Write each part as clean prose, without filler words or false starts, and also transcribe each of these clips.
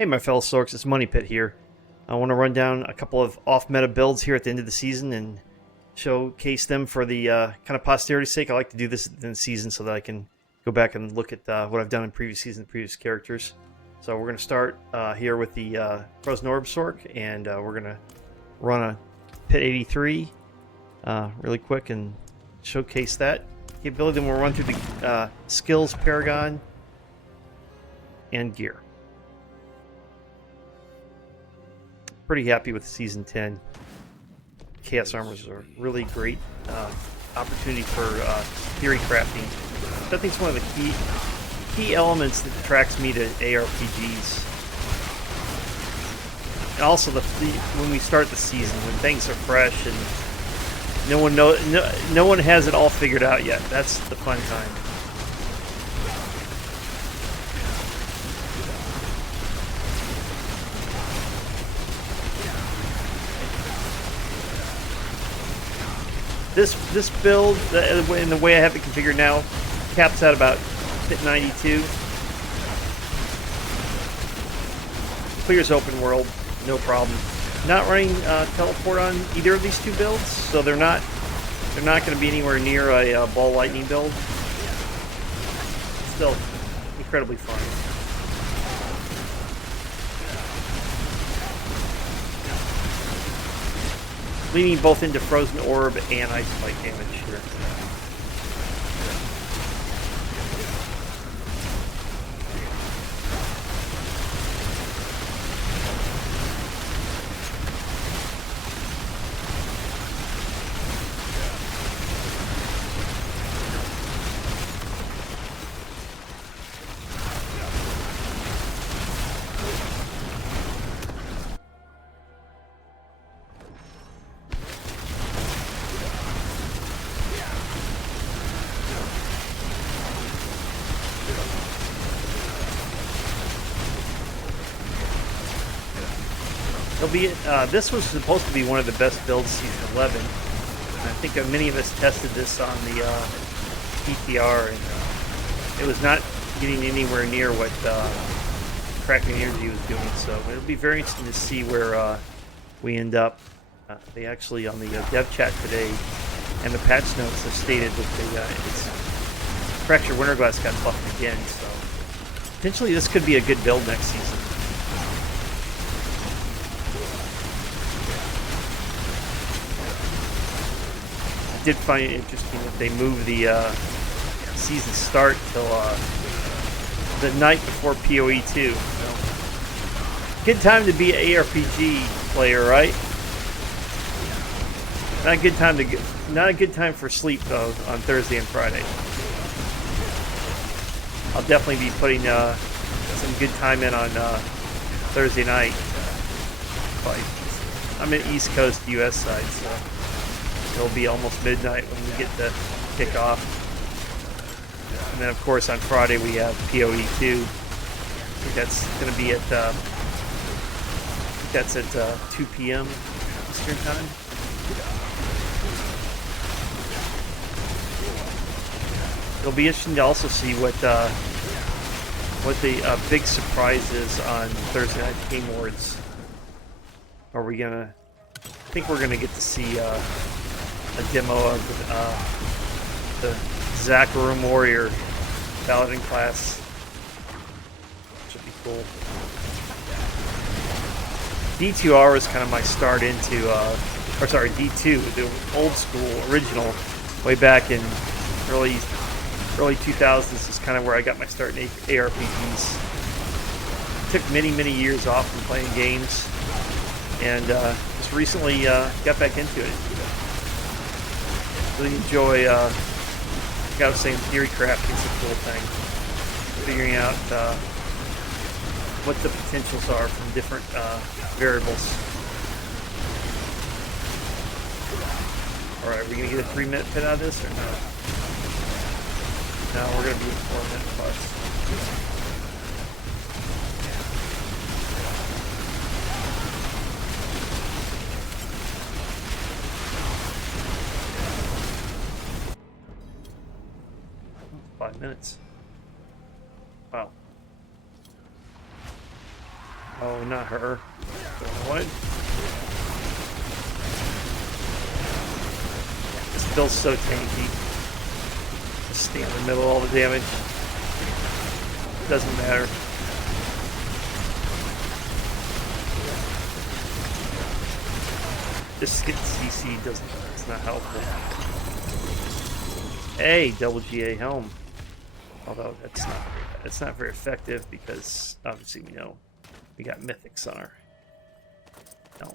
Hey my fellow Sorks, it's Money Pit here. I want to run down a couple of off-meta builds here at the end of the season and showcase them for the kind of posterity's sake. I like to do this in the season so that I can go back and look at what I've done in previous seasons, previous characters. So we're going to start here with the Frozen Orb Sork, and we're going to run a Pit 83 really quick and showcase that capability. Then we'll run through the skills, Paragon, and gear. Pretty happy with Season 10. Chaos Armors are a really great opportunity for theory crafting. I think it's one of the key elements that attracts me to ARPGs. And also when we start the season, when things are fresh and no one has it all figured out yet. That's the fun time. This build, in the way I have it configured now, caps out about Pit 92. Clears open world, no problem. Not running teleport on either of these two builds, so they're not going to be anywhere near a ball lightning build. Still incredibly fun. Leaning both into Frozen Orb and Ice Spike damage here. This was supposed to be one of the best builds Season 11. And I think many of us tested this on the PTR, and it was not getting anywhere near what Cracking Energy was doing. So it'll be very interesting to see where we end up. They actually, on the dev chat today, and the patch notes have stated that Fracture Winterglass got buffed again. So potentially this could be a good build next season. I did find it interesting that they moved the season start till the night before PoE 2. So, good time to be an ARPG player, right? Not a good time for sleep though on Thursday and Friday. I'll definitely be putting some good time in on Thursday night. I'm in East Coast US side, so it'll be almost midnight when we get to kick off. And then, of course, on Friday we have PoE 2. I think that's going to be at 2 p.m. Eastern Time. It'll be interesting to also see what the big surprise is on Thursday Night Game Awards. Are we gonna? I think we're gonna get to see a demo of the Zakarum Warrior Paladin class. Should be cool. D2R was kind of my start into, D2, the old school, original, way back in early 2000s is kind of where I got my start in ARPGs. Took many years off from playing games, and just recently got back into it. Really enjoy, like I was saying, theory crafting is a cool thing. Figuring out what the potentials are from different variables. Alright, are we going to get a 3-minute pit out of this or not? No, we're going to be at 4-minute plus. Minutes. Wow. Oh, not her. What? This build's so tanky. Just stay in the middle of all the damage. Doesn't matter. Just get CC it's not helpful. Hey, double GA helm. Although that's not very effective because obviously we know we got mythics on our helm.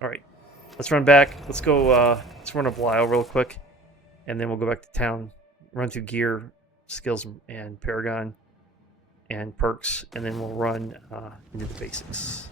Alright. Let's run back. Let's go let's run a Belial real quick. And then we'll go back to town, run through gear, skills and Paragon and perks, and then we'll run into the basics.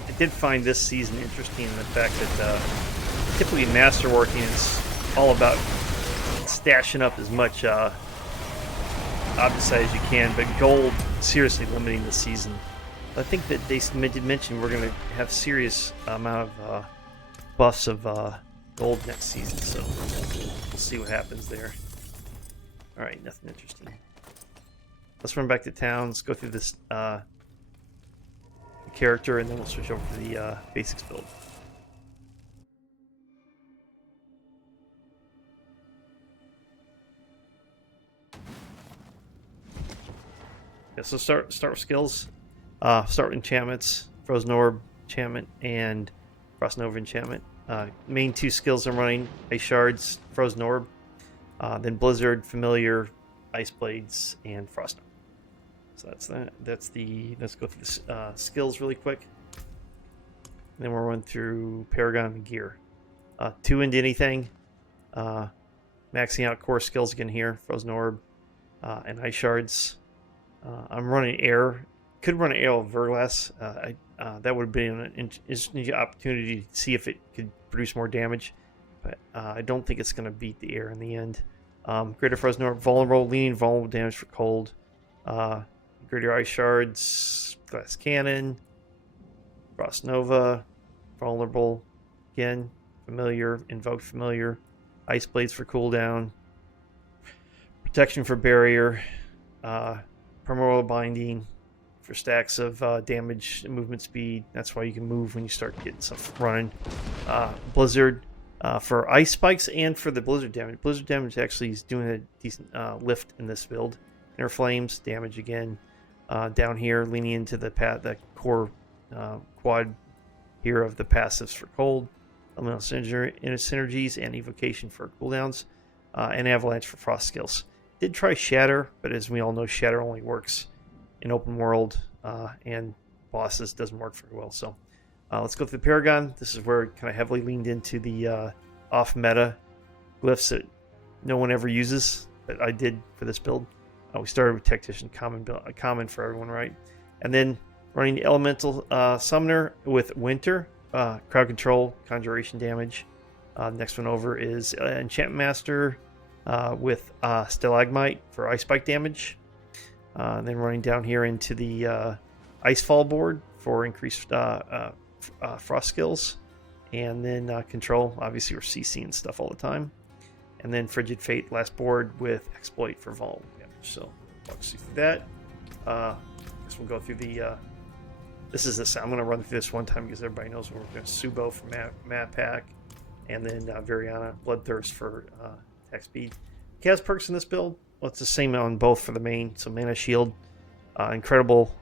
I did find this season interesting in the fact that typically masterworking is all about stashing up as much object as you can, but gold seriously limiting the season. I think that they did mention we're going to have serious amount of buffs of gold next season, so we'll see what happens there. Alright, nothing interesting. Let's run back to town. Let's go through this character, and then we'll switch over to the basics build. Yeah, so start with skills. Start with enchantments, Frozen Orb enchantment, and Frost Nova enchantment. Main two skills I'm running: Ice Shards, Frozen Orb, then Blizzard, Familiar, Ice Blades, and Frost Nova. So that's that. Let's go through the skills really quick. And then we'll run through Paragon and gear. 2 into anything. Maxing out core skills again here. Frozen Orb and Ice Shards. I'm running air. Could run an air of Verglass. That would have been an interesting opportunity to see if it could produce more damage. But I don't think it's going to beat the air in the end. Greater Frozen Orb, vulnerable, leaning vulnerable damage for cold. Greater Ice Shards, Glass Cannon, Frost Nova, vulnerable, again, Familiar, Invoke Familiar, Ice Blades for cooldown, Protection for Barrier, Primordial Binding for stacks of damage and movement speed. That's why you can move when you start getting stuff running. Blizzard for ice spikes and for the blizzard damage. Blizzard damage actually is doing a decent lift in this build. Inner Flames, damage again. Down here, leaning into the core quad here of the passives for cold, elemental synergies, and evocation for cooldowns, and avalanche for frost skills. Did try Shatter, but as we all know, Shatter only works in open world and bosses. Doesn't work very well. So let's go through the Paragon. This is where it kind of heavily leaned into the off-meta glyphs that no one ever uses, but I did for this build. We started with Tactician, common for everyone, right? And then running the Elemental Summoner with Winter, crowd control, conjuration damage. Next one over is Enchantment Master with Stalagmite for Ice Spike damage. Then running down here into the Icefall board for increased frost skills. And then control, obviously we're CCing stuff all the time. And then Frigid Fate, last board with Exploit for vulnerable damage. So walk you through that. I guess we'll go through the. I'm going to run through this one time because everybody knows we're going to Subo for map pack, and then Variana Bloodthirst for attack speed. He has perks in this build. Well, it's the same on both for the main. So Mana Shield, incredible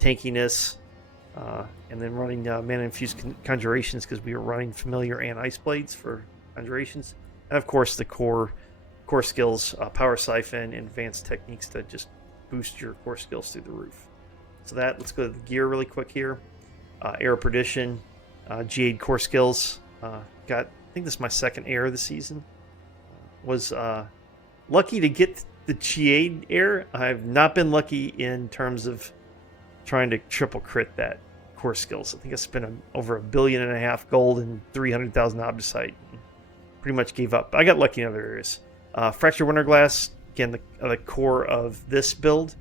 tankiness, and then running Mana Infused Conjurations because we were running Familiar and Ice Blades for Conjurations, and of course the core skills, Power Siphon, and advanced techniques to just boost your core skills through the roof. So let's go to the gear really quick here. Air of Perdition, G8 core skills. I think this is my second air of the season. Was lucky to get the G8 air. I've not been lucky in terms of trying to triple crit that core skills. I think I spent over $1.5 billion gold and 300,000 obdicite. Pretty much gave up. I got lucky in other areas. Fractured Winterglass, again, the core of this build.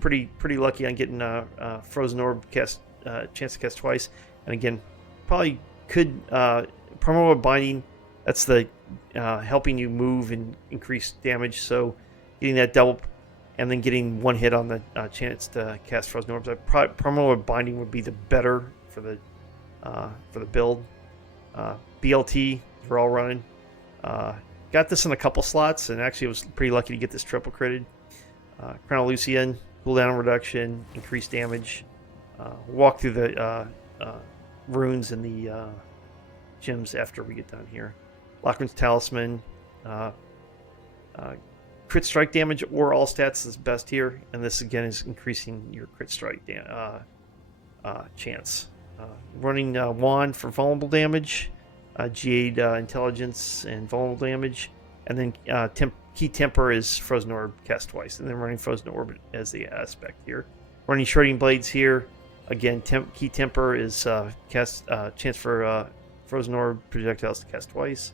Pretty lucky on getting Frozen Orb chance to cast twice. And again, probably could Primordial Binding. That's the helping you move and increase damage. So getting that double, and then getting one hit on the chance to cast Frozen Orbs. Primordial Binding would be the better for the build. BLT we're all running. Got this in a couple slots, and actually I was pretty lucky to get this triple critted. Crown of Lucian, cooldown reduction, increased damage. Walk through the runes and the gems after we get done here. Lochran's Talisman. Crit strike damage or all stats is best here, and this again is increasing your crit strike chance. Running Wand for vulnerable damage. G8 intelligence and vulnerable damage, and then key temper is Frozen Orb cast twice, and then running Frozen Orb as the aspect here. Running Shredding Blades here, again key temper is chance for Frozen Orb projectiles to cast twice,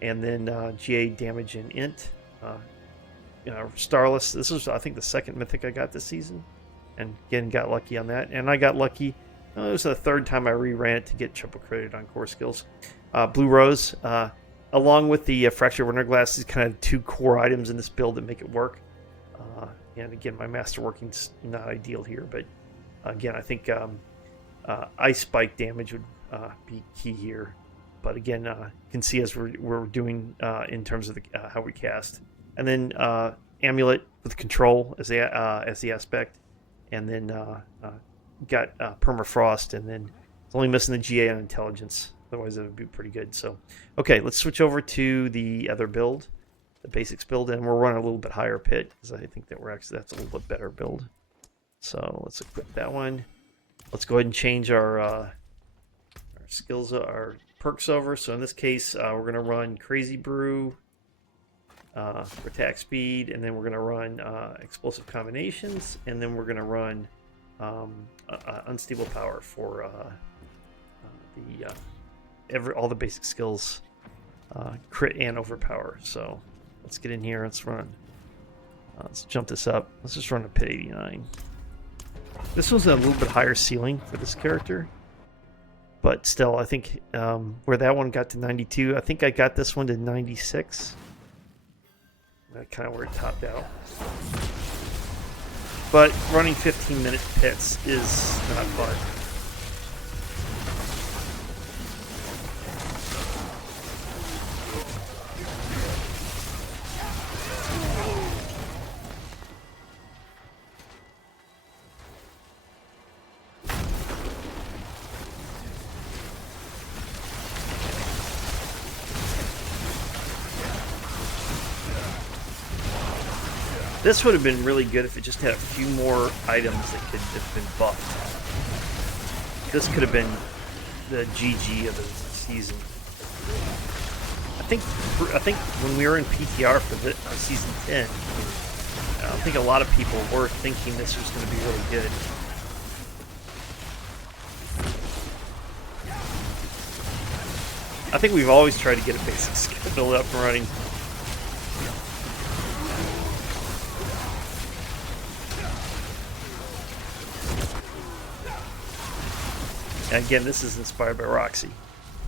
and then G8 damage and int. Starless. This was I think the second mythic I got this season, and again got lucky on that, and I got lucky. It was the third time I reran it to get triple credit on core skills. Blue Rose, along with the Fractured Winterglass, is kind of two core items in this build that make it work. And again, my masterworking's not ideal here, but again, I think Ice Spike damage would be key here. But again, you can see as we're doing in terms of how we cast, and then Amulet with Control as the aspect, and then got Permafrost, and then it's only missing the GA on Intelligence. Otherwise, it would be pretty good. So, okay, let's switch over to the other build, the basics build, and we're running a little bit higher pit because I think that that's a little bit better build. So let's equip that one. Let's go ahead and change our skills, our perks over. So in this case, we're going to run Crazy Brew for attack speed, and then we're going to run Explosive Combinations, and then we're going to run Unstable Power for all the basic skills, crit and overpower. So let's get in here. Let's run. Let's jump this up. Let's just run a pit 89. This was a little bit higher ceiling for this character, but still, I think where that one got to 92, I think I got this one to 96. That's kind of where it topped out. But running 15-minute pits is not fun. This would have been really good if it just had a few more items that could have been buffed. This could have been the GG of the season. I think when we were in PTR for season 10, I don't think a lot of people were thinking this was going to be really good. I think we've always tried to get a basic skill build up and running. And again, this is inspired by Roxy.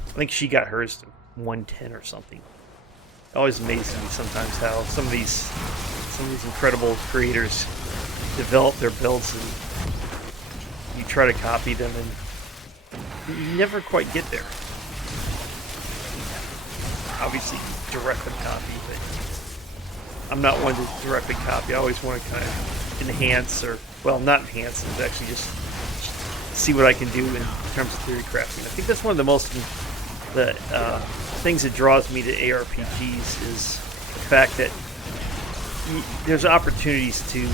I think she got hers to 110 or something. It always amazes me sometimes how some of these incredible creators develop their builds, and you try to copy them, and you never quite get there. Obviously, directly copy, but I'm not one to directly copy. I always want to kind of enhance, or well, not enhance, it's actually just see what I can do in terms of theory crafting. I think that's one of the most things that draws me to ARPGs is the fact that there's opportunities to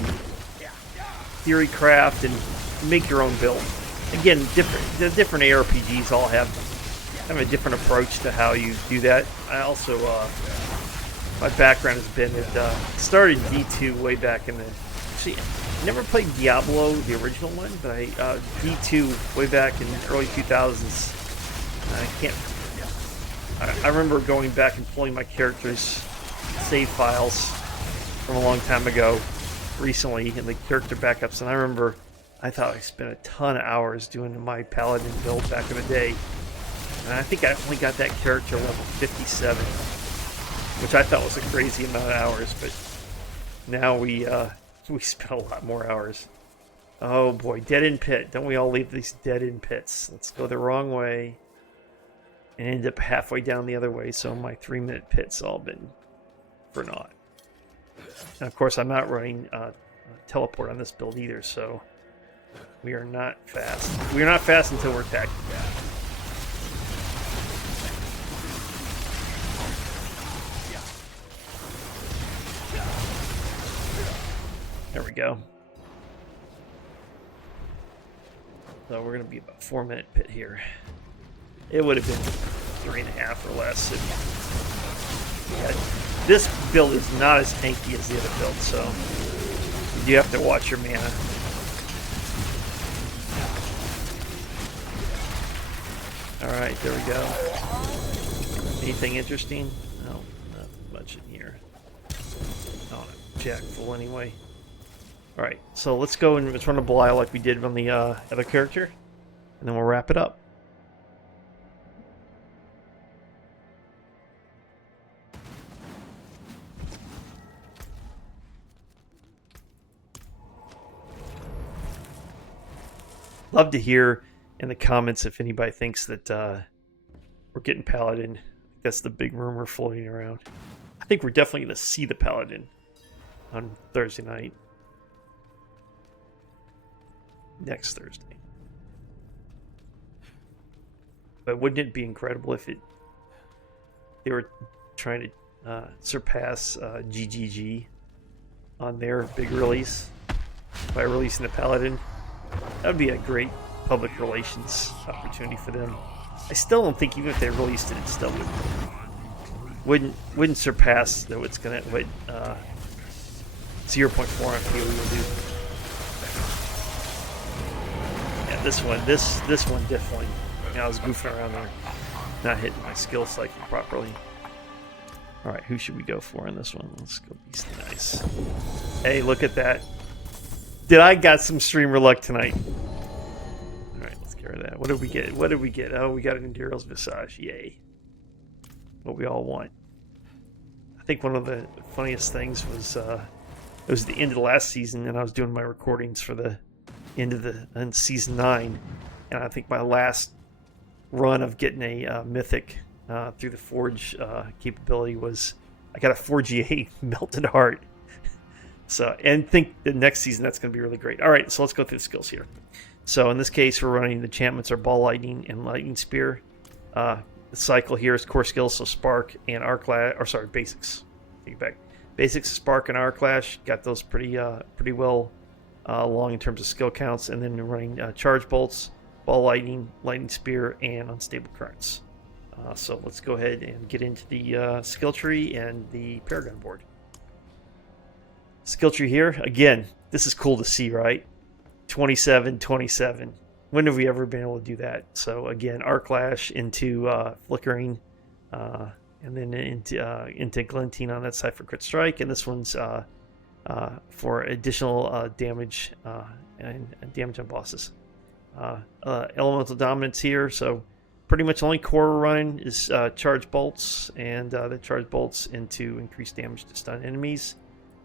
theory craft and make your own build. again, the different ARPGs all have kind of a different approach to how you do that. I also, my background has been at, started D2 way back in the, actually, I never played Diablo, the original one, but D2 way back in the early 2000s. I remember going back and pulling my character's save files from a long time ago recently in the character backups, and I thought I spent a ton of hours doing my paladin build back in the day, and I think I only got that character level 57, which I thought was a crazy amount of hours, but now we spent a lot more hours. Oh boy, dead-end pit. Don't we all leave these dead-end pits? Let's go the wrong way and end up halfway down the other way, so my 3-minute pit's all been for naught. And of course, I'm not running teleport on this build either, so we are not fast. We are not fast until we're attacked. There we go. So we're going to be about 4-minute pit here. It would have been 3.5 or less. This build is not as tanky as the other build, so you have to watch your mana. Alright, there we go. Anything interesting? No, not much in here. Oh, no, jack full anyway. Alright, so let's go and let's run a Belial like we did on the other character, and then we'll wrap it up. Love to hear in the comments if anybody thinks that we're getting Paladin. That's the big rumor floating around. I think we're definitely going to see the Paladin on Thursday night. Next Thursday. But wouldn't it be incredible if they were trying to surpass GGG on their big release by releasing the Paladin? That would be a great public relations opportunity for them. I still don't think even if they released it, it still wouldn't surpass though. It's gonna what 0.4 MP we will do. Yeah, this one definitely. I was goofing around there, not hitting my skill cycle properly. All right, who should we go for in this one? Let's go Beast Nice. Hey, look at that. Did I got some streamer luck tonight? All right, let's get rid of that. What did we get? What did we get? Oh, we got an Enduro's Visage. Yay. What we all want. I think one of the funniest things was it was the end of the last season, and I was doing my recordings for the end of season 9, and I think my last run of getting a mythic through the Forge capability was I got a 4GA Melted Heart. So, and think the next season that's going to be really great. All right, so let's go through the skills here. So in this case, we're running the enchantments are Ball Lightning and Lightning Spear. The cycle here is core skills, so Spark and Arc Clash, or sorry, basics. Take it back. Basics, Spark and Arc Clash, got those pretty well along in terms of skill counts, and then we're running Charge Bolts, Ball Lightning, Lightning Spear, and Unstable Currents. So let's go ahead and get into the skill tree and the Paragon board. Skill tree here. Again, this is cool to see, right? 27, 27. When have we ever been able to do that? So again, Arc Lash into Flickering, and then into Glinting on that side for Crit Strike, and this one's for additional damage and damage on bosses. Elemental Dominance here, so pretty much only core we're running is Charge Bolts, and the Charge Bolts into increased damage to stun enemies.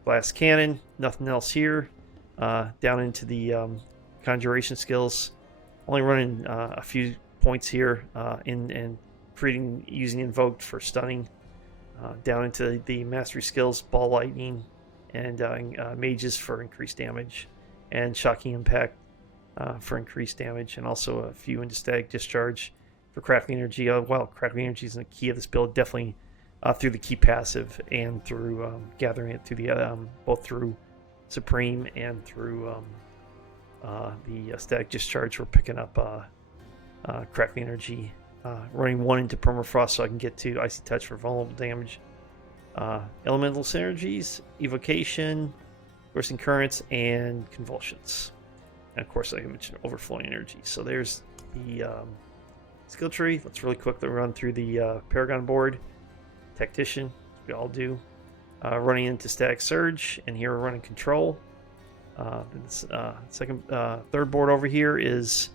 Blast Cannon, nothing else here. Down into the Conjuration skills. Only running a few points here and using Invoked for stunning. Down into the Mastery skills, Ball Lightning, and Mages for increased damage. And Shocking Impact for increased damage. And also a few into Static Discharge for Crackling Energy. Well, Crackling Energy is the key of this build, definitely. Through the key passive and through gathering it through the both through Supreme and through The static discharge, we're picking up crackling energy. Running 1 into permafrost so I can get to icy touch for vulnerable damage. Elemental synergies, evocation, coursing currents, and convulsions. And of course, like I mentioned, overflowing energy. So there's the skill tree. Let's really quickly run through the Paragon board. Tactician, as we all do. Running into static surge, and here we're running control. Third board over here is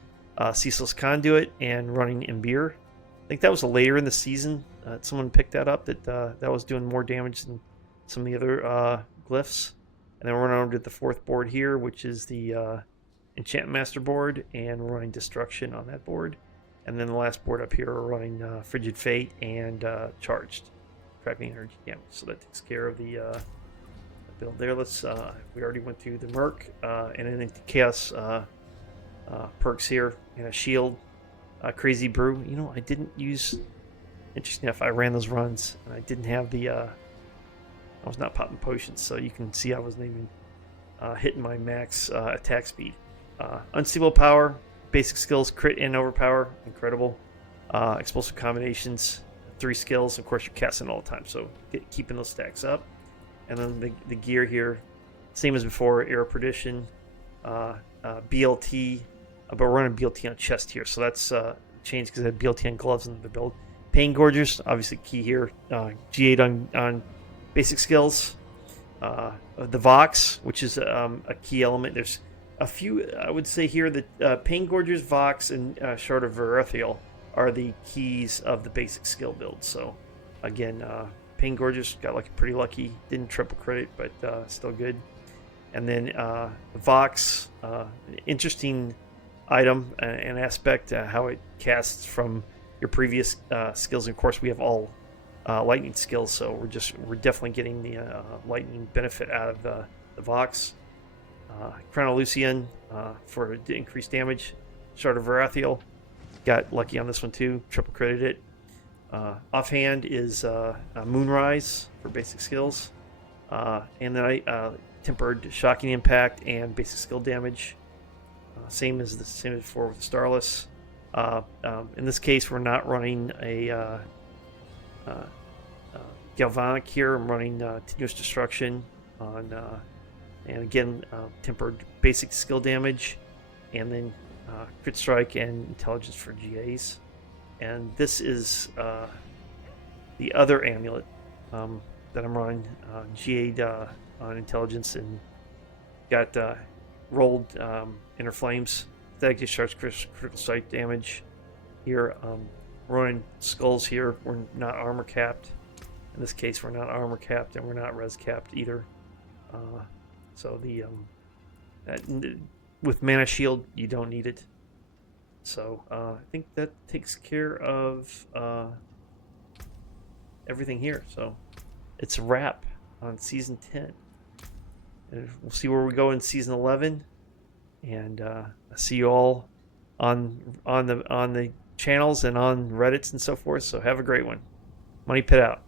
Ceaseless Conduit and running Imbue. I think that was later in the season. Someone picked that up, that was doing more damage than some of the other glyphs. And then we're running over to the fourth board here, which is the Enchant Master board, and we're running Destruction on that board. And then the last board up here, we're running Frigid Fate and Charged, crackling energy damage. So that takes care of the build there. Let's we already went through the Merc and then the Chaos perks here, and a shield. Crazy Brew. You know, I didn't use. Interesting enough, I ran those runs and I didn't have the. I was not popping potions, so you can see I wasn't even hitting my max attack speed. Unstable power, basic skills, crit and overpower, incredible. Explosive combinations, 3 skills. Of course, you're casting all the time, so keeping those stacks up. And then the gear here, same as before, Air of Perdition, BLT. But we're running BLT on chest here, so that's changed because I had BLT on gloves in the build. Pain Gorgers, obviously key here. G8 on basic skills. The Vox, which is a key element. There's a few, I would say here, that Pain Gorgers, Vox, and Shard of Verithiel are the keys of the basic skill build. So, again, Pain Gorgers got pretty lucky. Didn't triple credit, but still good. And then the Vox, interesting item and aspect, how it casts from your previous skills. And of course, we have all lightning skills, so we're definitely getting the lightning benefit out of the Vox. Chronolucian for increased damage. Shard of Verithiel, got lucky on this one too, triple credited it. Offhand is Moonrise for basic skills, and then I tempered Shocking Impact and basic skill damage. Same as before with Starless. In this case, we're not running a Galvanic here. I'm running Tenuous Destruction on, and again, tempered basic skill damage, and then Crit Strike and Intelligence for GAs. And this is the other amulet that I'm running, GA on Intelligence, and got rolled Inner Flames. Static Discharge, critical strike damage. Here, we're running Skulls here. We're not armor capped. In this case, we're not armor capped, and we're not res capped either. So the with Mana Shield, you don't need it. So I think that takes care of everything here. So it's a wrap on Season 10. And we'll see where we go in Season 11. And I'll see you all on the channels and on Reddits and so forth. So have a great one. Money Pit out.